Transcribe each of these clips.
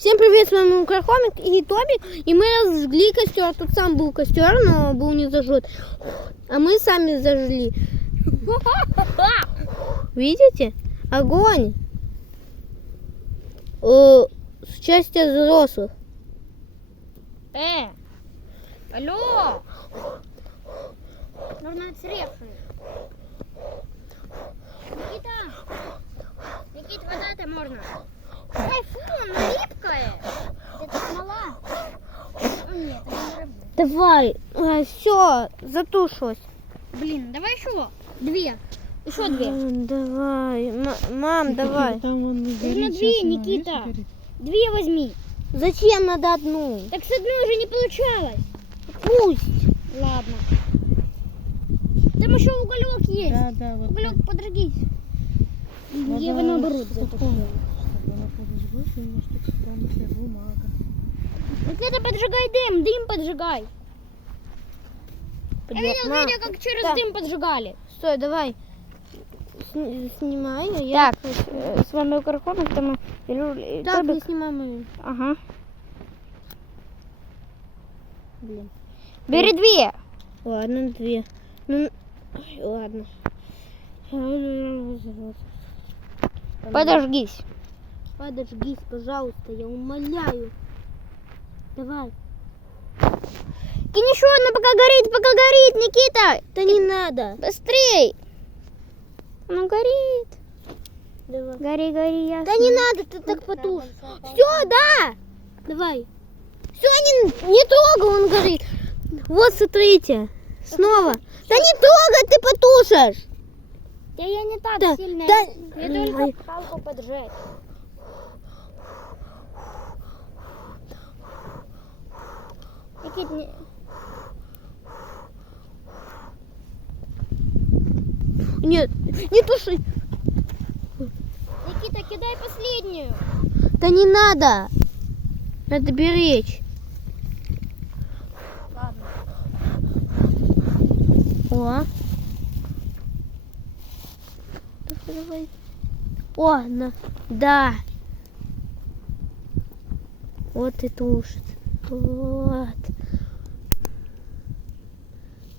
Всем привет, с вами Укрхомик и Тобик. И мы разжгли костер. Тут сам был костер, но был не зажжет. А мы сами зажгли. Видите? Огонь. С участием взрослых. Алло! Нужно отсревшие. Никита, вода-то можно. Ай, фу, она липкая. Это смола. Нет, это не работает. Давай. Все, затушилось. Блин, давай еще две. Еще две. Давай. Мам, давай. Нужно две, Никита. Две возьми. Зачем надо одну? Так с одной уже не получалось. Пусть. Ладно. Там еще уголек есть. Да, вот Уголек, подрагись. Я его наоборот затушила. Никита, поджигай дым поджигай. Я видел, как через Так. дым поджигали. Стой, давай. Снимай. Я... Так, с вами Укрхомик, там Так, не снимай мою. Ага. Блин. Бери две. Ладно, две. Ну, ладно. Подожгись. Подожгись, пожалуйста, я умоляю. Давай. Кинь еще одну, пока горит, Никита. Да не надо. Быстрей. Оно горит. Давай. Гори, ясно. Да не надо, ты так потушь. Все, да. Давай. Все, не трогай, он горит. Вот, смотрите. Снова. Да не трогай, ты потушишь. Да я не так Да, сильно. да. Я только палку поджечь. Никит, Нет, не туши. Никита, кидай последнюю. Да не надо. Надо беречь. Ладно. О. Давай. О, да. Вот и тушит. Вот.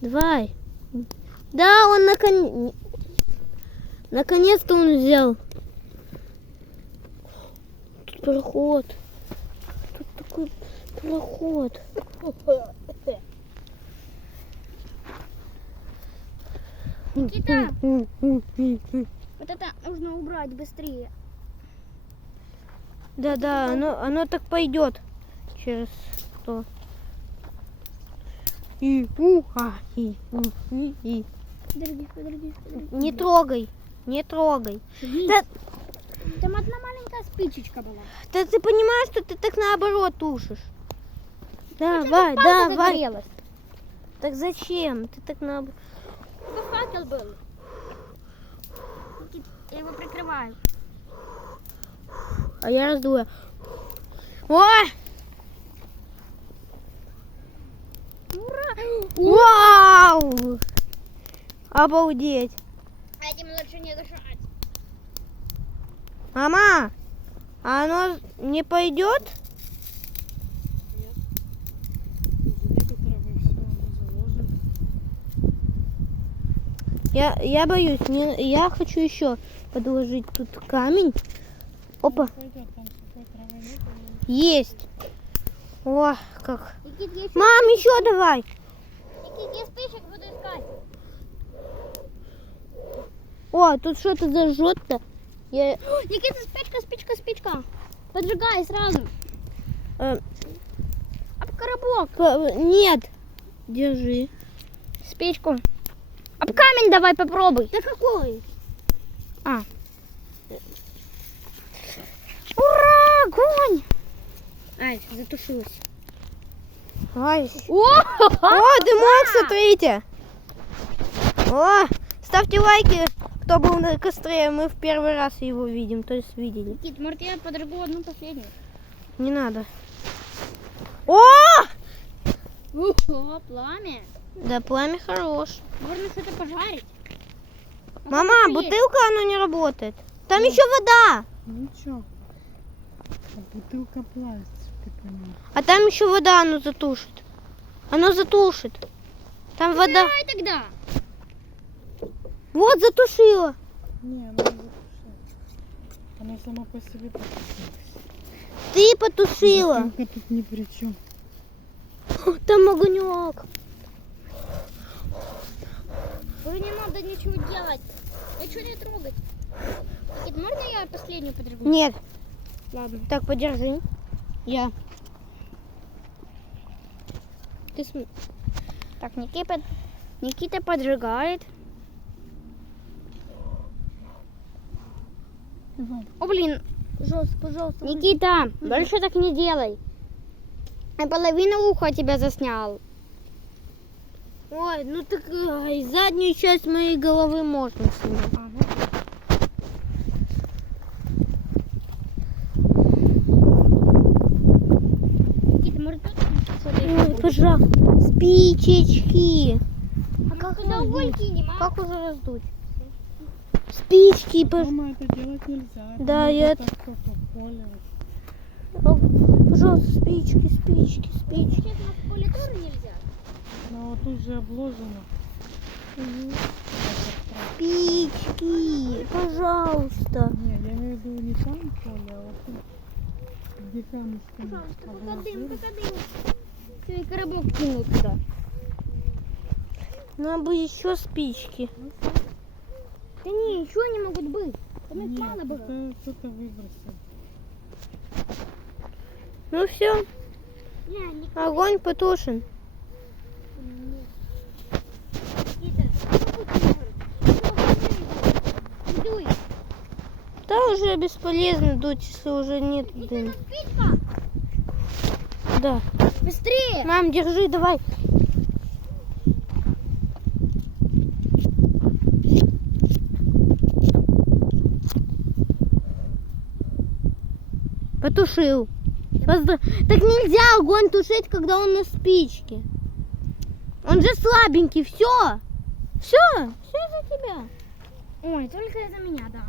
Давай. Да, он наконец-то он взял. Тут проход. Тут такой проход. Никита, вот это нужно убрать быстрее. Да, оно так пойдет через то. И. Подожди. Не трогай, не трогай. Да, Там одна маленькая спичечка была. да ты понимаешь, что ты так наоборот тушишь? Давай, Палка давай. загорелась. Так зачем? Ты так наоборот. Это факел был. Никит, я его прикрываю. А я раздую. Ой! Ура! Вау! Обалдеть. Этим лучше не дышать. Мама, а оно не пойдет? Я боюсь, я хочу еще подложить тут камень. Опа. Есть. О, как. Никит, я Мам, еще давай. Никит, я спичек буду искать. О, тут что-то зажжет-то. Я... Никита, спичка. Поджигай сразу. Об коробок. Нет. Держи. Спичку. Об камень давай попробуй. Да какой? А. Ура, огонь. Ай, затушилась. Ай. О, Дымок, смотрите. О, ставьте лайки, кто был на костре. Мы в первый раз его видим, то есть видели. Никит, может я поджигу одну последнюю? Не надо. О! О, пламя. Да, пламя хорош. Можно что-то пожарить. Мама, бутылка, она не работает. Там еще вода. Ничего. А бутылка пластик, ты понимаешь. А там еще вода, оно затушит. Оно затушит. Там вода. Давай тогда. Вот затушила. Не, она не затушила. Она сама по себе потушилась. Ты потушила. Бутылка тут ни при чем. Там огонек. Уже не надо ничего делать. Ничего не трогать. Никит, можно я последнюю подрегу? Нет. Ладно. Так, подержи. Я. Ты Так, Никита поджигает. О, блин. Пожалуйста, пожалуйста. Никита, больше так не делай. Я половину уха тебя заснял. Ой, ну так заднюю часть моей головы можно снять. А, вот. Никита, может тут? Ой, пожалуйста. Спичечки. А как туда уголь кинем, а? Как уже раздуть? Спички, пожалуйста. Дома это делать нельзя. Это Да, можно я- так Кока-Коле. Пожалуйста, спички, спички, спички. Сейчас у нас в поле тоже нельзя. Но вот тут же обложено. Спички, пожалуйста. Не, я имею в виду не там поле, а вот тут. Где камешками Пожалуйста, пока обложили. дым, пока дым. Все, и коробок кинул туда. Нам бы еще спички. Да не, еще не могут быть. Там их Нет, мало было. это кто-то выбросил. Ну все, Не, не огонь потушен. Никита, не дуй. Да уже бесполезно дуть, если уже нет дыма. Спичка, Да. быстрее. Мам, держи, давай. Потушил. Так нельзя огонь тушить, когда он на спичке. Он же слабенький. Все. Все. Все за тебя. Ой, только из-за меня, да.